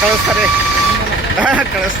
ಕಳಿಸ್ತಾರೆ ಕಳಿಸ್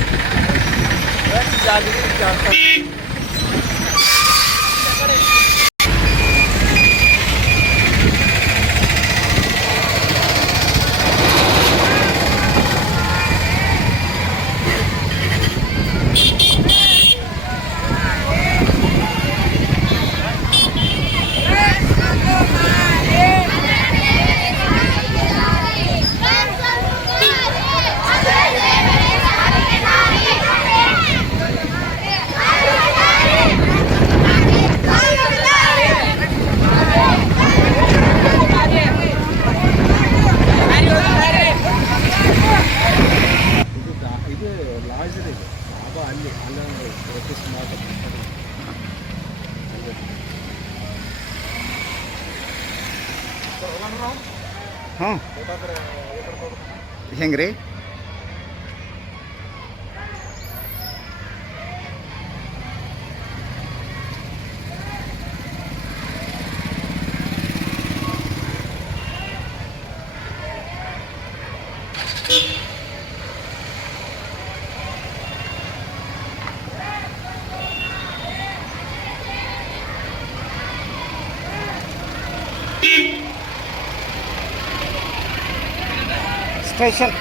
ಹಾಂ ಹೆಂಗೆ ರೀ ಸ್ಟೇಷನ್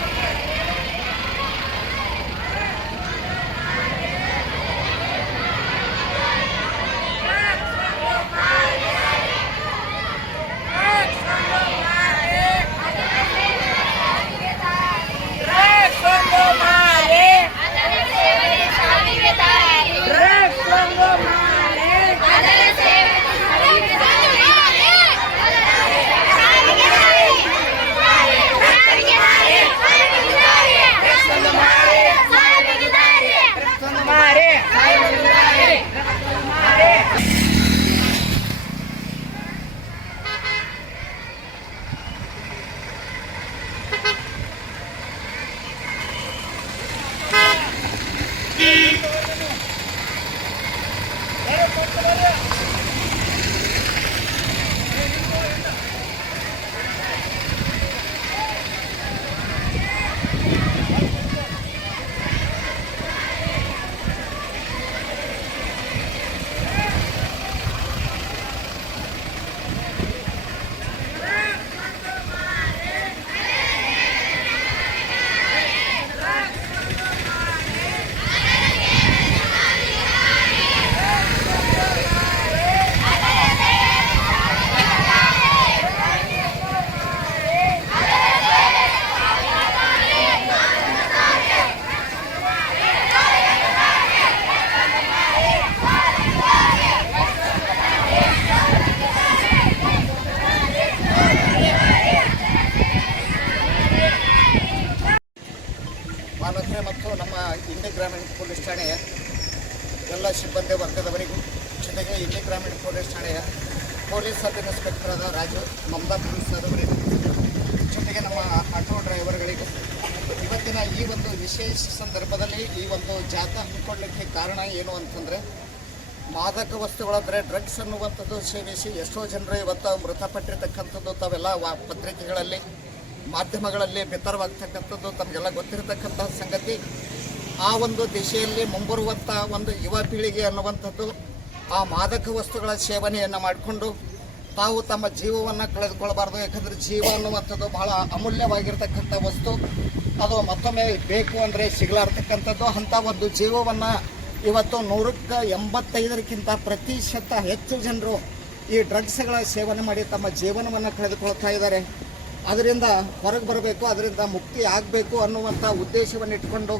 ಪಾಲಕರೇ ಮತ್ತು ನಮ್ಮ ಇಂಡಿ ಗ್ರಾಮೀಣ ಪೊಲೀಸ್ ಠಾಣೆಯ ಎಲ್ಲ ಸಿಬ್ಬಂದಿ ವರ್ಗದವರಿಗೂ, ಜೊತೆಗೆ ಇಂಡಿ ಗ್ರಾಮೀಣ ಪೊಲೀಸ್ ಠಾಣೆಯ ಪೊಲೀಸ್ ಸಬ್ ಇನ್ಸ್ಪೆಕ್ಟರ್ ಆದ ರಾಜು ಮಮದಾಪುರ ಸರ್ ಅವರಿಗೂ, ಜೊತೆಗೆ ನಮ್ಮ ಆಟೋ ಡ್ರೈವರ್ಗಳಿಗೂ ಇವತ್ತಿನ ಈ ಒಂದು ವಿಶೇಷ ಸಂದರ್ಭದಲ್ಲಿ ಈ ಒಂದು ಜಾಥಾ ಹಮ್ಮಿಕೊಳ್ಳಲಿಕ್ಕೆ ಕಾರಣ ಏನು ಅಂತಂದರೆ, ಮಾದಕ ವಸ್ತುಗಳಂದರೆ ಡ್ರಗ್ಸ್ ಅನ್ನುವಂಥದ್ದು ಸೇವಿಸಿ ಎಷ್ಟೋ ಜನರು ಇವತ್ತು ಮೃತಪಟ್ಟಿರ್ತಕ್ಕಂಥದ್ದು ತಾವೆಲ್ಲ ಪತ್ರಿಕೆಗಳಲ್ಲಿ ಮಾಧ್ಯಮಗಳಲ್ಲಿ ಬಿತ್ತರವಾಗ್ತಕ್ಕಂಥದ್ದು ತಮಗೆಲ್ಲ ಗೊತ್ತಿರತಕ್ಕಂಥ ಸಂಗತಿ. ಆ ಒಂದು ದಿಶೆಯಲ್ಲಿ ಮುಂಬರುವಂಥ ಒಂದು ಯುವ ಪೀಳಿಗೆ ಅನ್ನುವಂಥದ್ದು ಆ ಮಾದಕ ವಸ್ತುಗಳ ಸೇವನೆಯನ್ನು ಮಾಡಿಕೊಂಡು ತಾವು ತಮ್ಮ ಜೀವವನ್ನು ಕಳೆದುಕೊಳ್ಬಾರ್ದು. ಯಾಕಂದರೆ ಜೀವ ಅನ್ನುವಂಥದ್ದು ಬಹಳ ಅಮೂಲ್ಯವಾಗಿರ್ತಕ್ಕಂಥ ವಸ್ತು. ಅದು ಮತ್ತೊಮ್ಮೆ ಬೇಕು ಅಂದರೆ ಸಿಗಲಾರ್ತಕ್ಕಂಥದ್ದು. ಅಂಥ ಒಂದು ಜೀವವನ್ನು ಇವತ್ತು 185ಕ್ಕಿಂತ ಪ್ರತಿಶತ ಹೆಚ್ಚು ಜನರು ಈ ಡ್ರಗ್ಸ್ಗಳ ಸೇವನೆ ಮಾಡಿ ತಮ್ಮ ಜೀವನವನ್ನು ಕಳೆದುಕೊಳ್ತಾ ಇದ್ದಾರೆ. ಅದರಿಂದ ಹೊರಗೆ ಬರಬೇಕು, ಅದರಿಂದ ಮುಕ್ತಿ ಆಗಬೇಕು ಅನ್ನುವಂಥ ಉದ್ದೇಶವನ್ನು ಇಟ್ಕೊಂಡು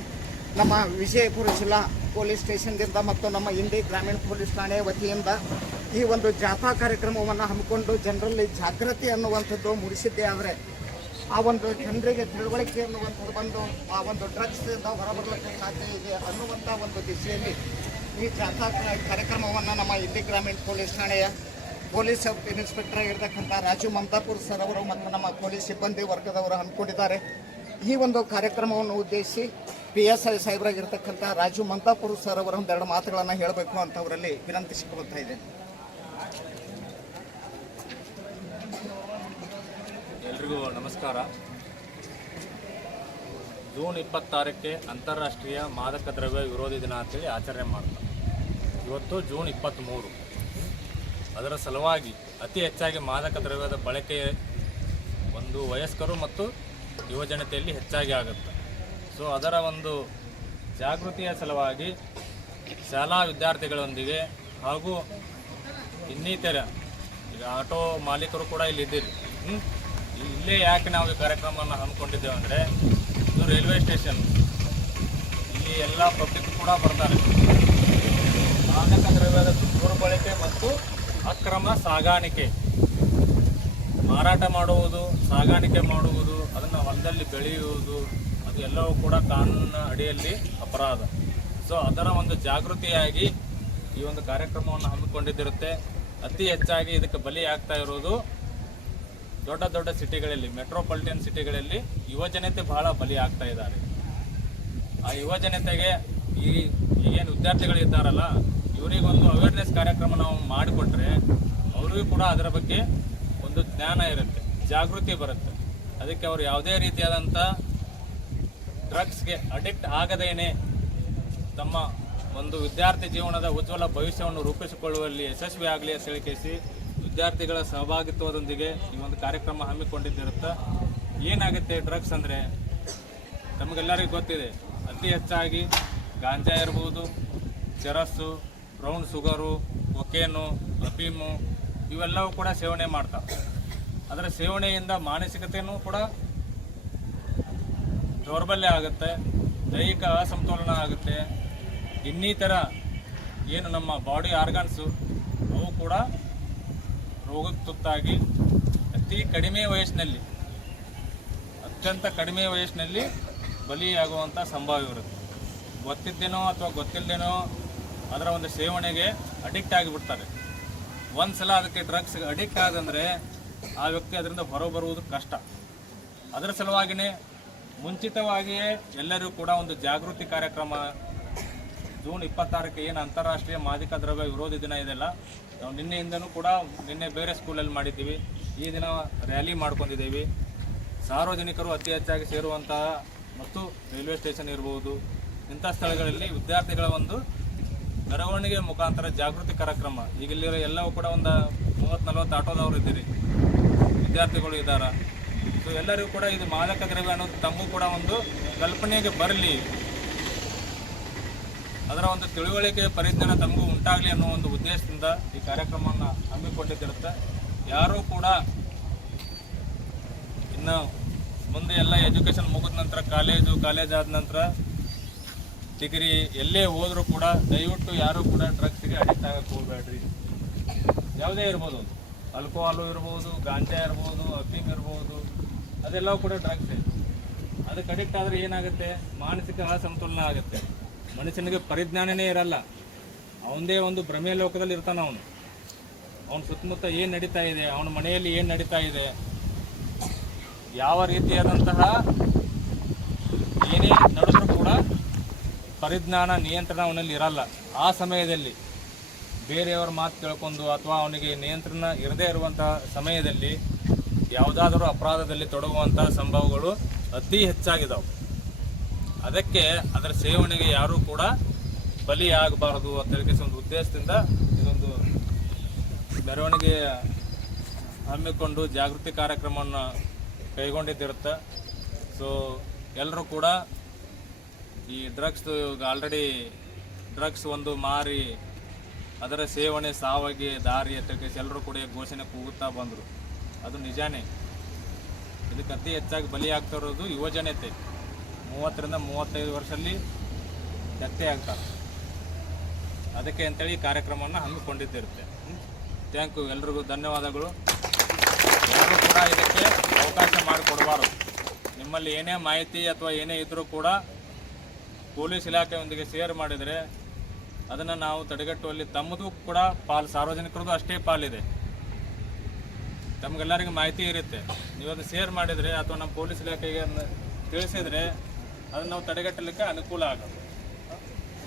ನಮ್ಮ ವಿಜಯಪುರ ಜಿಲ್ಲಾ ಪೊಲೀಸ್ ಸ್ಟೇಷನ್ದಿಂದ ಮತ್ತು ನಮ್ಮ ಇಂಡಿ ಗ್ರಾಮೀಣ ಪೊಲೀಸ್ ಠಾಣೆಯ ವತಿಯಿಂದ ಈ ಒಂದು ಜಾಥಾ ಕಾರ್ಯಕ್ರಮವನ್ನು ಹಮ್ಮಿಕೊಂಡು ಜನರಲ್ಲಿ ಜಾಗೃತಿ ಅನ್ನುವಂಥದ್ದು ಮೂಡಿಸಿದ್ದೇ. ಆದರೆ ಆ ಒಂದು ಜನರಿಗೆ ತಿಳುವಳಿಕೆ ಅನ್ನುವಂಥದ್ದು ಬಂದು ಆ ಒಂದು ಡ್ರಗ್ಸಿಂದ ಹೊರಬರಲಿಕ್ಕೆ ಸಾಧ್ಯ ಇದೆ ಅನ್ನುವಂಥ ಒಂದು ದಿಶೆಯಲ್ಲಿ ಈ ಜಾಥಾ ಕಾರ್ಯಕ್ರಮವನ್ನು ನಮ್ಮ ಇಂಡಿ ಗ್ರಾಮೀಣ ಪೊಲೀಸ್ ಠಾಣೆಯ ಪೊಲೀಸ್ ಸಬ್ ಇನ್ಸ್ಪೆಕ್ಟರ್ ಆಗಿರ್ತಕ್ಕಂಥ ರಾಜು ಮಮದಾಪುರ್ ಸರ್ ಅವರು ಮತ್ತು ನಮ್ಮ ಪೊಲೀಸ್ ಸಿಬ್ಬಂದಿ ವರ್ಗದವರು ಹಮ್ಮಿಕೊಂಡಿದ್ದಾರೆ. ಈ ಒಂದು ಕಾರ್ಯಕ್ರಮವನ್ನು ಉದ್ದೇಶಿಸಿ PSI ಸಾಹೇಬರಾಗಿರ್ತಕ್ಕಂಥ ರಾಜು ಮಮದಾಪುರ್ ಸರ್ ಅವರ ಒಂದೆರಡು ಮಾತುಗಳನ್ನು ಹೇಳಬೇಕು ಅಂತ ಅವರಲ್ಲಿ ವಿನಂತಿಸಿಕೊಳ್ತಾ ಇದೆ. ಎಲ್ರಿಗೂ ನಮಸ್ಕಾರ. ಜೂನ್ 26ಕ್ಕೆ ಅಂತಾರಾಷ್ಟ್ರೀಯ ಮಾದಕ ದ್ರವ್ಯ ವಿರೋಧಿ ದಿನ ಅಂತೇಳಿ ಆಚರಣೆ ಮಾಡ್ತಾರೆ. ಇವತ್ತು ಜೂನ್ 23. ಅದರ ಸಲುವಾಗಿ ಅತಿ ಹೆಚ್ಚಾಗಿ ಮಾದಕ ದ್ರವ್ಯದ ಬಳಕೆ ಒಂದು ವಯಸ್ಕರು ಮತ್ತು ಯುವಜನತೆಯಲ್ಲಿ ಹೆಚ್ಚಾಗಿ ಆಗುತ್ತೆ. ಸೊ ಅದರ ಒಂದು ಜಾಗೃತಿಯ ಸಲುವಾಗಿ ಶಾಲಾ ವಿದ್ಯಾರ್ಥಿಗಳೊಂದಿಗೆ ಹಾಗೂ ಇನ್ನಿತರ ಈಗ ಆಟೋ ಮಾಲೀಕರು ಕೂಡ ಇಲ್ಲಿದ್ದೀರಿ. ಇಲ್ಲೇ ಯಾಕೆ ನಾವು ಈ ಕಾರ್ಯಕ್ರಮವನ್ನು ಹಮ್ಮಿಕೊಂಡಿದ್ದೇವೆ ಅಂದರೆ, ಇದು ರೈಲ್ವೆ ಸ್ಟೇಷನ್, ಇಲ್ಲಿ ಎಲ್ಲ ಪಬ್ಲಿಕ್ ಕೂಡ ಬರ್ತಾರೆ. ಮಾದಕ ದ್ರವ್ಯದ ದುರ್ಬಳಕೆ ಮತ್ತು ಅಕ್ರಮ ಸಾಗಾಣಿಕೆ, ಮಾರಾಟ ಮಾಡುವುದು, ಸಾಗಾಣಿಕೆ ಮಾಡುವುದು, ಅದನ್ನು ಹೊಲದಲ್ಲಿ ಬೆಳೆಯುವುದು, ಅದು ಎಲ್ಲವೂ ಕೂಡ ಕಾನೂನಿನ ಅಡಿಯಲ್ಲಿ ಅಪರಾಧ. ಸೊ ಅದರ ಒಂದು ಜಾಗೃತಿಯಾಗಿ ಈ ಒಂದು ಕಾರ್ಯಕ್ರಮವನ್ನು ಹಮ್ಮಿಕೊಂಡಿದ್ದಿರುತ್ತೆ. ಅತಿ ಹೆಚ್ಚಾಗಿ ಇದಕ್ಕೆ ಬಲಿ ಆಗ್ತಾ ಇರೋದು ದೊಡ್ಡ ದೊಡ್ಡ ಸಿಟಿಗಳಲ್ಲಿ, ಮೆಟ್ರೋಪಾಲಿಟನ್ ಸಿಟಿಗಳಲ್ಲಿ ಯುವಜನತೆ ಬಹಳ ಬಲಿ ಆಗ್ತಾ ಇದ್ದಾರೆ. ಆ ಯುವಜನತೆಗೆ ಈಗೇನು ವಿದ್ಯಾರ್ಥಿಗಳಿದ್ದಾರಲ್ಲ, ಇವರಿಗೊಂದು ಅವೇರ್ನೆಸ್ ಕಾರ್ಯಕ್ರಮ ನಾವು ಮಾಡಿಕೊಟ್ರೆ ಅವರಿಗೂ ಕೂಡ ಅದರ ಬಗ್ಗೆ ಒಂದು ಜ್ಞಾನ ಇರುತ್ತೆ, ಜಾಗೃತಿ ಬರುತ್ತೆ. ಅದಕ್ಕೆ ಅವರು ಯಾವುದೇ ರೀತಿಯಾದಂಥ ಡ್ರಗ್ಸ್ಗೆ ಅಡಿಕ್ಟ್ ಆಗದೇನೆ ತಮ್ಮ ಒಂದು ವಿದ್ಯಾರ್ಥಿ ಜೀವನದ ಉಜ್ವಲ ಭವಿಷ್ಯವನ್ನು ರೂಪಿಸಿಕೊಳ್ಳುವಲ್ಲಿ ಯಶಸ್ವಿ ಆಗಲಿ ಅಂತ ಹೇಳಿಕೆಸಿ ವಿದ್ಯಾರ್ಥಿಗಳ ಸಹಭಾಗಿತ್ವದೊಂದಿಗೆ ಈ ಒಂದು ಕಾರ್ಯಕ್ರಮ ಹಮ್ಮಿಕೊಂಡಿದ್ದಿರುತ್ತೆ. ಏನಾಗುತ್ತೆ ಡ್ರಗ್ಸ್ ಅಂದರೆ, ನಮಗೆಲ್ಲರಿಗೂ ಗೊತ್ತಿದೆ, ಅತಿ ಹೆಚ್ಚಾಗಿ ಗಾಂಜಾ ಇರ್ಬೋದು, ಚರಸ್ಸು, ಬ್ರೌನ್ ಶುಗರು, ಕೊಕೇನು, ಅಫೀಮು ಇವೆಲ್ಲವೂ ಕೂಡ ಸೇವನೆ ಮಾಡ್ತಾರೆ. ಅದರ ಸೇವನೆಯಿಂದ ಮಾನಸಿಕತೆಯೂ ಕೂಡ ದೌರ್ಬಲ್ಯ ಆಗುತ್ತೆ, ದೈಹಿಕ ಅಸಮತೋಲನ ಆಗುತ್ತೆ. ಇನ್ನಿತರ ಏನು ನಮ್ಮ ಬಾಡಿ ಆರ್ಗನ್ಸು ಅವು ಕೂಡ ರೋಗಕ್ಕೆ ತುತ್ತಾಗಿ ಅತಿ ಕಡಿಮೆ ವಯಸ್ಸಿನಲ್ಲಿ, ಅತ್ಯಂತ ಕಡಿಮೆ ವಯಸ್ಸಿನಲ್ಲಿ ಬಲಿಯಾಗುವಂಥ ಸಂಭವ ಇರುತ್ತೆ. ಗೊತ್ತಿದ್ದೇನೋ ಅಥವಾ ಗೊತ್ತಿಲ್ಲದೇನೋ ಅದರ ಒಂದು ಸೇವನೆಗೆ ಅಡಿಕ್ಟ್ ಆಗಿಬಿಡ್ತಾರೆ. ಒಂದು ಸಲ ಅದಕ್ಕೆ ಡ್ರಗ್ಸ್ಗೆ ಅಡಿಕ್ಟ್ ಆದಂದರೆ ಆ ವ್ಯಕ್ತಿ ಅದರಿಂದ ಹೊರಬರುವುದು ಕಷ್ಟ. ಅದರ ಸಲುವಾಗಿಯೇ ಮುಂಚಿತವಾಗಿಯೇ ಎಲ್ಲರೂ ಕೂಡ ಒಂದು ಜಾಗೃತಿ ಕಾರ್ಯಕ್ರಮ ಜೂನ್ 26ಕ್ಕೆ ಏನು ಅಂತಾರಾಷ್ಟ್ರೀಯ ಮಾದಕ ದ್ರವ್ಯ ವಿರೋಧಿ ದಿನ ಇದೆಯಲ್ಲ, ನಾವು ನಿನ್ನೆಯಿಂದನೂ ಕೂಡ ನಿನ್ನೆ ಬೇರೆ ಸ್ಕೂಲಲ್ಲಿ ಮಾಡಿದ್ದೀವಿ, ಈ ದಿನ ರ್ಯಾಲಿ ಮಾಡ್ಕೊಂಡಿದ್ದೀವಿ. ಸಾರ್ವಜನಿಕರು ಅತಿ ಹೆಚ್ಚಾಗಿ ಸೇರುವಂತಹ ಮತ್ತು ರೈಲ್ವೆ ಸ್ಟೇಷನ್ ಇರ್ಬೋದು, ಇಂಥ ಸ್ಥಳಗಳಲ್ಲಿ ವಿದ್ಯಾರ್ಥಿಗಳ ಒಂದು ಮೆರವಣಿಗೆ ಮುಖಾಂತರ ಜಾಗೃತಿ ಕಾರ್ಯಕ್ರಮ. ಈಗ ಇಲ್ಲಿರೋ ಎಲ್ಲವೂ ಕೂಡ ಒಂದು 30-40 ಆಟೋದವರು ಇದ್ದೀರಿ, ವಿದ್ಯಾರ್ಥಿಗಳು ಇದ್ದಾರೆ. ಸೊ ಎಲ್ಲರಿಗೂ ಕೂಡ ಇದು ಮಾದಕ ದ್ರವ್ಯ ಅನ್ನೋದು ತಮಗೂ ಕೂಡ ಒಂದು ಕಲ್ಪನೆಗೆ ಬರಲಿ, ಅದರ ಒಂದು ತಿಳುವಳಿಕೆ ಪರಿಜ್ಞಾನ ತಮಗೂ ಉಂಟಾಗಲಿ ಅನ್ನೋ ಒಂದು ಉದ್ದೇಶದಿಂದ ಈ ಕಾರ್ಯಕ್ರಮವನ್ನು ಹಮ್ಮಿಕೊಂಡಿದ್ದಿರುತ್ತೆ. ಯಾರೂ ಕೂಡ ಇನ್ನು ಮುಂದೆ ಎಲ್ಲ ಎಜುಕೇಷನ್ ಮುಗಿದ ನಂತರ ಕಾಲೇಜ್ ಆದ ನಂತರ ಡಿಗ್ರಿ ಎಲ್ಲೇ ಹೋದರೂ ಕೂಡ ದಯವಿಟ್ಟು ಯಾರೂ ಕೂಡ ಡ್ರಗ್ಸ್ಗೆ ಅಡಿಕ್ಟ್ ಆಗಕ್ಕೆ ಹೋಗಬೇಡ್ರಿ. ಯಾವುದೇ ಇರ್ಬೋದು, ಆಲ್ಕೋಹಾಲು ಇರ್ಬೋದು, ಗಾಂಜಾ ಇರ್ಬೋದು, ಅಫೀಮ್ ಇರ್ಬೋದು, ಅದೆಲ್ಲವೂ ಕೂಡ ಡ್ರಗ್ಸ್. ಅದಕ್ಕೆ ಅಡಿಕ್ಟ್ ಆದರೆ ಏನಾಗುತ್ತೆ, ಮಾನಸಿಕ ಅಸಮತೋಲನ ಆಗುತ್ತೆ. ಮನುಷ್ಯನಿಗೆ ಪರಿಜ್ಞಾನನೇ ಇರಲ್ಲ, ಅವನದೇ ಒಂದು ಭ್ರಮೆ ಲೋಕದಲ್ಲಿ ಇರ್ತಾನೆ. ಅವನ ಸುತ್ತಮುತ್ತ ಏನು ನಡೀತಾ ಇದೆ, ಅವನ ಮನೆಯಲ್ಲಿ ಏನು ನಡೀತಾ ಇದೆ, ಯಾವ ರೀತಿಯಾದಂತಹ ಏನೇ ನಡೆದರೂ ಕೂಡ ಪರಿಜ್ಞಾನ ನಿಯಂತ್ರಣ ಅವನಲ್ಲಿ ಇರಲ್ಲ. ಆ ಸಮಯದಲ್ಲಿ ಬೇರೆಯವರ ಮಾತು ಕೇಳ್ಕೊಂಡು ಅಥವಾ ಅವನಿಗೆ ನಿಯಂತ್ರಣ ಇರದೇ ಇರುವಂತಹ ಸಮಯದಲ್ಲಿ ಯಾವುದಾದರೂ ಅಪರಾಧದಲ್ಲಿ ತೊಡಗುವಂತಹ ಸಂಭವಗಳು ಅತಿ ಹೆಚ್ಚಾಗಿದ್ದಾವೆ. ಅದಕ್ಕೆ ಅದರ ಸೇವನೆಗೆ ಯಾರೂ ಕೂಡ ಬಲಿಯಾಗಬಾರದು ಅಂತ ಹೇಳಿ ಒಂದು ಉದ್ದೇಶದಿಂದ ಇದೊಂದು ಮೆರವಣಿಗೆ ಹಮ್ಮಿಕೊಂಡು ಜಾಗೃತಿ ಕಾರ್ಯಕ್ರಮವನ್ನು ಕೈಗೊಂಡಿದ್ದಿರುತ್ತೆ. ಸೊ ಎಲ್ಲರೂ ಕೂಡ ಈ ಡ್ರಗ್ಸ್ ಆಲ್ರೆಡಿ ಡ್ರಗ್ಸ್ ಒಂದು ಮಾರಿ ಅದರ ಸೇವನೆ ಸಾವಾಗಿ ದಾರಿ ಅಂತ ಎಲ್ಲರೂ ಕೂಡ ಘೋಷಣೆ ಕೂಗುತ್ತಾ ಬಂದರು. ಅದು ನಿಜಾನೇ. ಇದಕ್ಕೆ ಅತಿ ಹೆಚ್ಚಾಗಿ ಬಲಿ ಆಗ್ತಾ ಇರೋದು ಯುವಜನತೆ. 30ರಿಂದ 35 ವರ್ಷದಲ್ಲಿ ಹತ್ಯೆ ಆಗ್ತಾರೆ. ಅದಕ್ಕೆ ಅಂತೇಳಿ ಈ ಕಾರ್ಯಕ್ರಮವನ್ನು ಹಮ್ಮಿಕೊಂಡಿದ್ದಿರುತ್ತೆ. ಥ್ಯಾಂಕ್ ಯು, ಎಲ್ರಿಗೂ ಧನ್ಯವಾದಗಳು. ಎಲ್ಲರೂ ಕೂಡ ಇದಕ್ಕೆ ಅವಕಾಶ ಮಾಡಿಕೊಡಬಾರದು. ನಿಮ್ಮಲ್ಲಿ ಏನೇ ಮಾಹಿತಿ ಅಥವಾ ಏನೇ ಇದ್ದರೂ ಕೂಡ ಪೊಲೀಸ್ ಇಲಾಖೆಯೊಂದಿಗೆ ಶೇರ್ ಮಾಡಿದರೆ ಅದನ್ನು ನಾವು ತಡೆಗಟ್ಟುವಲ್ಲಿ ತಮ್ಮದು ಕೂಡ ಪಾಲು, ಸಾರ್ವಜನಿಕರದು ಅಷ್ಟೇ ಪಾಲಿದೆ. ತಮಗೆಲ್ಲರಿಗೂ ಮಾಹಿತಿ ಇರುತ್ತೆ, ನೀವು ಅದು ಶೇರ್ ಮಾಡಿದರೆ ಅಥವಾ ನಮ್ಮ ಪೊಲೀಸ್ ಇಲಾಖೆಗೆ ತಿಳಿಸಿದರೆ ಅದನ್ನು ನಾವು ತಡೆಗಟ್ಟಲಿಕ್ಕೆ ಅನುಕೂಲ ಆಗೋದು.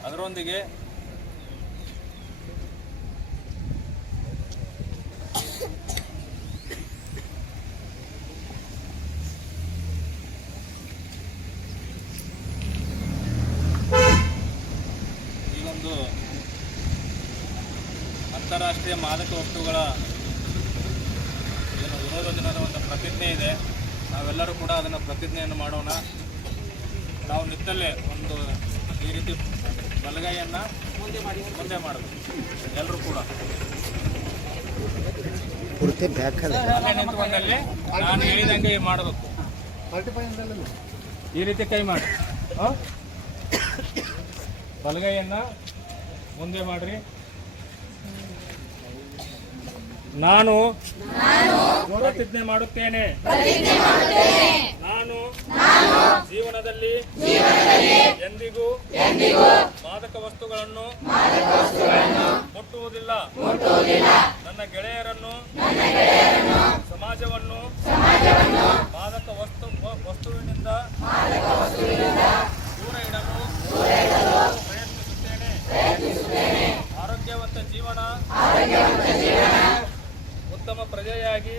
ಅದರೊಂದಿಗೆ ಈಗೊಂದು ಅಂತಾರಾಷ್ಟ್ರೀಯ ಮಾದಕ ವಸ್ತುಗಳ ಏನು ವಿರೋಧ ದಿನದ ಒಂದು ಪ್ರತಿಜ್ಞೆ ಇದೆ. ನಾವೆಲ್ಲರೂ ಕೂಡ ಅದನ್ನು ಪ್ರತಿಜ್ಞೆಯನ್ನು ಮಾಡೋಣ. ನಾವು ನಿತ್ತಲ್ಲೇ ಒಂದು ಈ ರೀತಿ ಬಲಗೈಯನ್ನು ಮುಂದೆ ಮಾಡಬೇಕು. ಎಲ್ಲರೂ ಕೂಡ ನಿಂತುಕೊಂಡಲ್ಲಿ ನಾನು ಹೇಳಿದಂಗೆ ಮಾಡಬೇಕು. ಈ ರೀತಿ ಕೈ ಮಾಡಿ, ಬಲಗೈಯನ್ನು ಮುಂದೆ ಮಾಡಿರಿ. ನಾನು ಪ್ರತಿಜ್ಞೆ ಮಾಡುತ್ತೇನೆ, ನಾನು ಜೀವನದಲ್ಲಿ ಎಂದಿಗೂ ಮಾದಕ ವಸ್ತುಗಳನ್ನು ಮುಟ್ಟುವುದಿಲ್ಲ. ನನ್ನ ಗೆಳೆಯರನ್ನು, ಸಮಾಜವನ್ನು ಮಾದಕ ವಸ್ತುವಿನಿಂದ ದೂರ ಇಡಲು ಪ್ರಯತ್ನಿಸುತ್ತೇನೆ. ಆರೋಗ್ಯವಂತ ಜೀವನ, ಉತ್ತಮ ಪ್ರಜೆಯಾಗಿ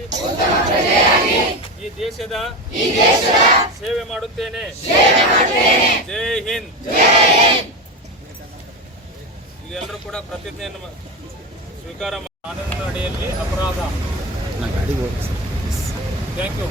ಈ ದೇಶದ ಸೇವೆ ಮಾಡುತ್ತೇನೆ. ಜೈ ಹಿಂದ್. ಇಲ್ಲೆಲ್ಲರೂ ಕೂಡ ಪ್ರತಿಜ್ಞೆಯನ್ನು ಸ್ವೀಕಾರ ಮಾಡಿ. ಕಾನೂನಿನ ಅಡಿಯಲ್ಲಿ ಅಪರಾಧ. Thank you.